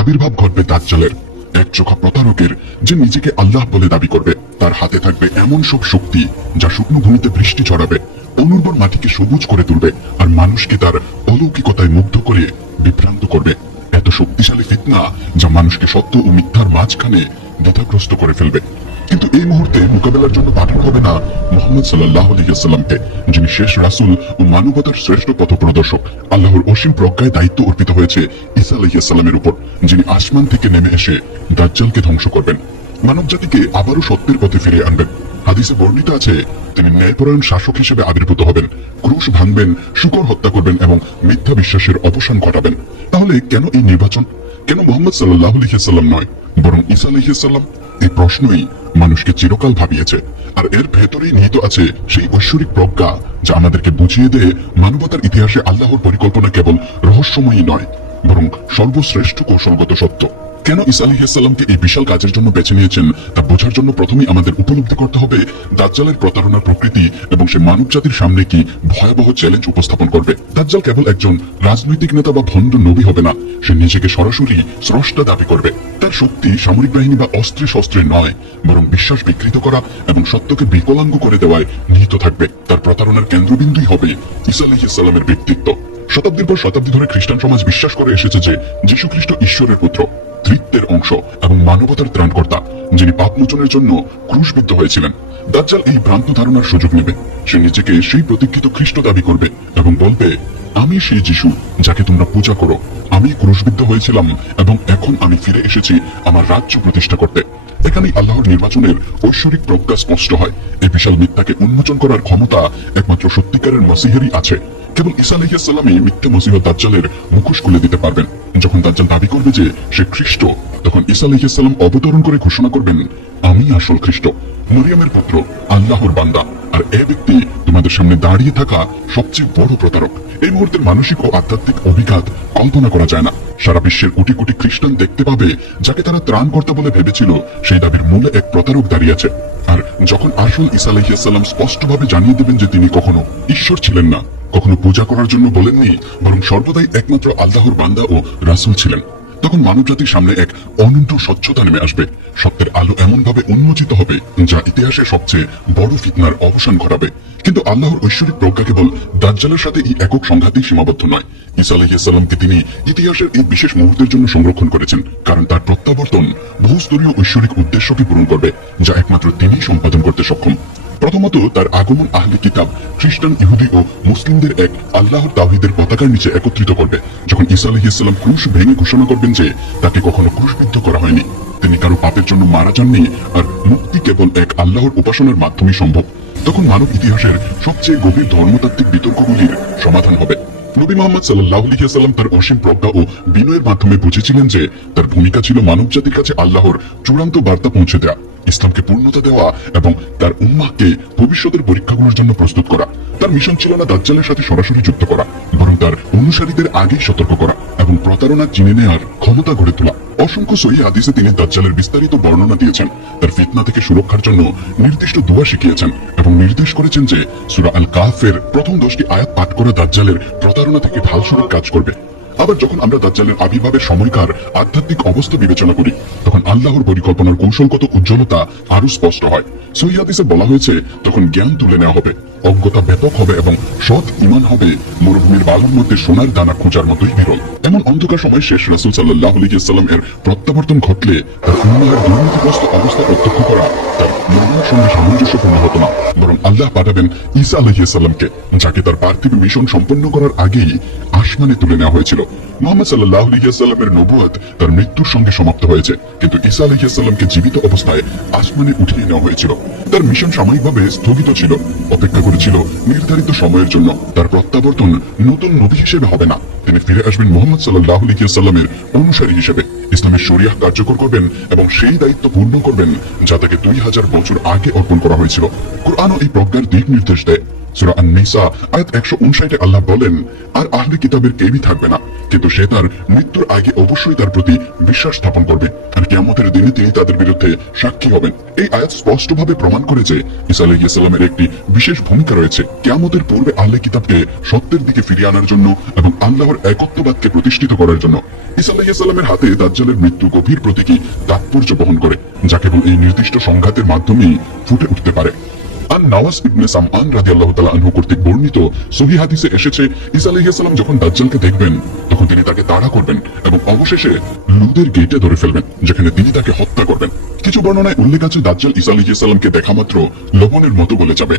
আবির্ভাব ঘটবে দাজ্জালের, এক চোখা প্রতারকের, যে নিজেকে আল্লাহ বলে দাবি করবে। তার হাতে থাকবে এমন সব শক্তি যা শুকনো ভূমিতে বৃষ্টি ছড়াবে, অনুর্বর মাটিকে সবুজ করে তুলবে, আর মানুষকে তার অলৌকিকতায় মুগ্ধ করে বিভ্রান্ত করবে। এত শক্তিশালী ফিতনা যা মানুষকে সত্য ও মিথ্যার মাঝখানে দ্বিধাগ্রস্ত করে ফেলবে। কিন্তু এই মুহূর্তে মোকাবেলার জন্য পাঠানো হবে না মুহাম্মদ সাল্লাল্লাহু আলাইহি ওয়াসাল্লামকে, যিনি শেষ রাসূল ও মানবতার শ্রেষ্ঠ পথপ্রদর্শক। আল্লাহর অসীম প্রজ্ঞায় দায়িত্ব অর্পিত হয়েছে ঈসা আলাইহিস সালামের উপর, যিনি আসমান থেকে নেমে এসে দাজ্জালকে ধ্বংস করবেন, মানব জাতিকে আবারও সত্যের পথে ফিরিয়ে আনবেন। হাদিসে বর্ণিত আছে, তিনি ন্যায়পরায়ণ শাসক হিসেবে আবির্ভূত হবেন, ক্রুশ ভাঙবেন, শূকর হত্যা করবেন এবং মিথ্যা বিশ্বাসের অবসান ঘটাবেন। তাহলে কেন এই নির্বাচন? কেন মুহাম্মদ সাল্লাল্লাহু আলাইহি ওয়াসাল্লাম নয়, বরং ঈসা আলাইহিস সালাম? এই প্রশ্নই মানুষকে চিরকাল ভাবিয়েছে, আর এর ভেতরেই নিহিত আছে সেই ঐশ্বরিক প্রজ্ঞা যা আমাদেরকে বুঝিয়ে দেয় মানবতার ইতিহাসে আল্লাহর পরিকল্পনা কেবল রহস্যময়ী নয়, বরং সর্বশ্রেষ্ঠ কৌশলগত সত্য। কেন ঈসা আলাইহিস সালামকে এই বিশাল কাজের জন্য বেছে নিয়েছেন তা বোঝার জন্য প্রথমেই আমাদের উপলব্ধি করতে হবে দাজ্জালের প্রতারণার প্রকৃতি এবং সে মানব জাতির সামনে কি ভয়াবহ চ্যালেঞ্জ উপস্থাপন করবে। দাজ্জাল কেবল একজন রাজনৈতিক নেতা বা ভণ্ড নবী হবে না, সে নিজেকে সরাসরি স্রষ্টা দাবি করবে। তার শক্তি সামরিক বাহিনী বা অস্ত্রে শস্ত্রে নয়, বরং বিশ্বাস বিকৃত করা এবং সত্যকে বিকলাঙ্গ করে দেওয়ায় নিহিত থাকবে। তার প্রতারণার কেন্দ্রবিন্দুই হবে ঈসা আলাইহিস সালামের ব্যক্তিত্ব। শতাব্দীর পর শতাব্দী ধরে খ্রিস্টান সমাজ বিশ্বাস করে এসেছে যে যীশু খ্রিস্ট ঈশ্বরের পুত্র, তৃত্বের অংশ এবং মানবতার ত্রাণকর্তা, যিনি পাপ মোচনের জন্য ক্রুশবিদ্ধ হয়েছিলেন। দাজ্জাল এই ভ্রান্ত ধারণার সুযোগ নেবে। সে নিজেকে সেই প্রতীক্ষিত খ্রিস্ট দাবি করবে এবং বলবে, আমি সেই যীশু যাকে তোমরা পূজা করো, আমি ক্রুশবিদ্ধ হয়েছিলাম এবং এখন আমি ফিরে এসেছি আমার রাজ্য প্রতিষ্ঠা করতে। এখানেই আল্লাহর নির্বাচনের ঐশ্বরিক প্রজ্ঞা স্পষ্ট হয়। এই বিশাল মিথ্যাকে উন্মোচন করার ক্ষমতা একমাত্র সত্যিকারের মসিহেরই আছে। কেবল ঈসা আলাইহিস সালামই মিথ্যা মসিহ দাজ্জালের মুখোশ খুলে দিতে পারবেন। যখন দাজ্জাল দাবি করবে যে সে খ্রিস্ট, তখন ঈসা আলাইহিস সালাম অবতরণ করে ঘোষণা করবেন, আমি আসল খ্রিস্ট, মরিয়মের পুত্র, আল্লাহর বান্দা। আর এ ব্যক্তি তোমাদের সামনে দাঁড়িয়ে থাকা সবচেয়ে বড় প্রতারক। এই মুহূর্তের মানসিক ও আধ্যাত্মিক অভিঘাত কল্পনা করা যায় না। সারা বিশ্বের কোটি কোটি খ্রিস্টান দেখতে পাবে যাকে তারা ত্রাণকর্তা বলে ভেবেছিল, সেই দাবির মূলে এক প্রতারক দাঁড়িয়ে আছে। আর যখন আসল ঈসা আলাইহিস সালাম স্পষ্টভাবে জানিয়ে দেবেন যে তিনি কখনো ঈশ্বর ছিলেন না, কখনো পূজা করার জন্য বলেননি, বরং সর্বদাই একমাত্র আল্লাহর বান্দা ও রাসূল ছিলেন, তখন মানবজাতির সামনে এক অনন্ত স্বচ্ছতা নেমে আসবে। সত্যের আলো এমন ভাবে উন্মোচিত হবে যা ইতিহাসের সবচেয়ে বড় ফিতনার অবসান ঘটাবে। কিন্তু আল্লাহর ঐশ্বরিক প্রজ্ঞা কেবল দাজ্জালের সাথে এই একক সংঘাতেই সীমাবদ্ধ নয়। ঈসা আলাইহিস সালামকে তিনি ইতিহাসের এই বিশেষ মুহূর্তের জন্য সংরক্ষণ করেছেন, কারণ তার প্রত্যাবর্তন বহুস্তরীয় ঐশ্বরিক উদ্দেশ্যকে পূরণ করবে, যা একমাত্র তিনিই সম্পাদন করতে সক্ষম। প্রথমত, তার আগমন আহলে কিতাব, খ্রিস্টান, ইহুদি ও মুসলিমদের এক আল্লাহর তাওহীদের পতাকার নিচে একত্রিত করবে। যখন ঈসা আলাইহিস সালাম ক্রুশ ভেঙে ঘোষণা করবেন যে তাকে কখনো ক্রুশবিদ্ধ করা হয়নি, তিনি কারো পাপের জন্য মারা যাননি, আর মুক্তি কেবল এক আল্লাহর উপাসনার মাধ্যমেই সম্ভব, তখন মানব ইতিহাসের সবচেয়ে গভীর ধর্মতাত্ত্বিক বিতর্কগুলির সমাধান হবে। নবী মুহাম্মদ সাল্লাল্লাহু আলাইহি ওয়াসাল্লাম তার অসীম প্রজ্ঞা ও বিনয়ের মাধ্যমে বুঝেছিলেন যে তার ভূমিকা ছিল মানব জাতির কাছে আল্লাহর চূড়ান্ত বার্তা পৌঁছে দেওয়া, ইসলামকে পূর্ণতা দেওয়া এবং তার উম্মাহকে ভবিষ্যতের পরীক্ষাগুলোর জন্য প্রস্তুত করা। তার মিশন ছিল না দাজ্জালের সাথে সরাসরি যুদ্ধ করা, বরং তার অনুসারীদের আগেই সতর্ক করা এবং প্রতারণা চিনে নেওয়ার ক্ষমতা গড়ে তোলা। অসংখ্য সহিহ হাদিসে তিনি দাজ্জালের বিস্তারিত বর্ণনা দিয়েছেন, তার ফিতনা থেকে সুরক্ষার জন্য নির্দিষ্ট দোয়া শিখিয়েছেন এবং নির্দেশ করেছেন যে সূরা আল কাহফের প্রথম 10টি আয়াত পাঠ করা দাজ্জালের প্রতারণা থেকে ঢালস্বরূপ কাজ করবে। আবার যখন আমরা দাজ্জালের আবির্ভাবের সময়কার আধ্যাত্মিক অবস্থা বিবেচনা করি, তখন আল্লাহর পরিকল্পনার কৌশলগত উজ্জ্বলতা আরো স্পষ্ট হয়। সহিহ হাদিসে বলা হয়েছে, তখন জ্ঞান তুলে নেওয়া হবে, অজ্ঞতা ব্যাপক হবে এবং সৎ ঈমান হবে মরুভূমির বালুর মধ্যে সোনার দানা খোঁজার মতোই বিরল। এমন অন্ধকার সময় শেষ রাসূল সাল্লাল্লাহু আলাইহি ওয়াসাল্লাম এর প্রত্যাবর্তন ঘটলে তার উম্মাহের দুর্নীতিগ্রস্ত অবস্থা প্রত্যক্ষ করা তার মনের সঙ্গে সামঞ্জস্যপূর্ণ হতো না, বরং আল্লাহ পাঠাবেন ঈসা আলাইহিস সালামকে, যাকে তার পার্থিব মিশন সম্পন্ন করার আগেই আসমানে তুলে নেওয়া হয়েছিল। মুহাম্মদ সাল্লাল্লাহু আলাইহি ওয়াসাল্লামের নবুয়ত তার মৃত্যুর সঙ্গে সমাপ্ত হয়েছে, কিন্তু ঈসা আলাইহিস সালামকে জীবিত অবস্থায় আসমানে উঠিয়ে নেওয়া হয়েছিল। তার মিশন সাময়িকভাবে স্থগিত ছিল, অপেক্ষা করেছিল নির্ধারিত সময়ের জন্য। তার প্রত্যাবর্তন নতুন নবী হিসেবে হবে না, তিনি ফিরে আসবেন মুহাম্মদ সাল্লাল্লাহু আলাইহি ওয়াসাল্লামের অনুসারী হিসেবে, ইসলামের শরিয়াহ কার্যকর করবেন এবং সেই দায়িত্ব পূর্ণ করবেন যা তাকে 2000 বছর আগে অর্পণ করা হয়েছিল। কুরআনও এই প্রজ্ঞার দিক নির্দেশ দেয়। সূরা আন-নিসা আয়াত 159 আল্লাহ বলেন, আর আহলে কিতাবের কেউই থাকবে না, কিন্তু সে তার মৃত্যুর আগে অবশ্যই তার প্রতি বিশ্বাস স্থাপন করবে, আর কিয়ামতের দিনে তিনি তাদের বিরুদ্ধে সাক্ষী হবেন। এই আয়াত স্পষ্টভাবে প্রমাণ করে যে ঈসা আলাইহিস সালামের একটি বিশেষ ভূমিকা রয়েছে কিয়ামতের পূর্বে আহলে কিতাবকে সত্যের দিকে ফিরিয়ে আনার জন্য এবং আল্লাহর একত্ববাদকে প্রতিষ্ঠিত করার জন্য। ঈসা আলাইহিস সালামের হাতে দাজ্জালের মৃত্যু গভীর প্রতীকী তাৎপর্য বহন করে, যা কেবল এই নির্দিষ্ট সংঘাতের মাধ্যমেই ফুটে উঠতে পারে। আর নওয়াজ ইবনে সামআন রাদিয়াল্লাহু তাআলা আনহু কর্তৃক বর্ণিত সহিহ হাদিসে এসেছে, ঈসা আলাইহিস সালাম যখন দাজ্জালকে দেখবেন তখন তিনি তাকে তাড়া করবেন এবং অবশেষে লুদের গেটে ধরে ফেলবেন, যেখানে তিনি তাকে হত্যা করবেন। কিছু বর্ণনায় উল্লেখ আছে দাজ্জাল ঈসা আলাইহিস সালামকে দেখা মাত্র লবণের মতো গলে যাবে।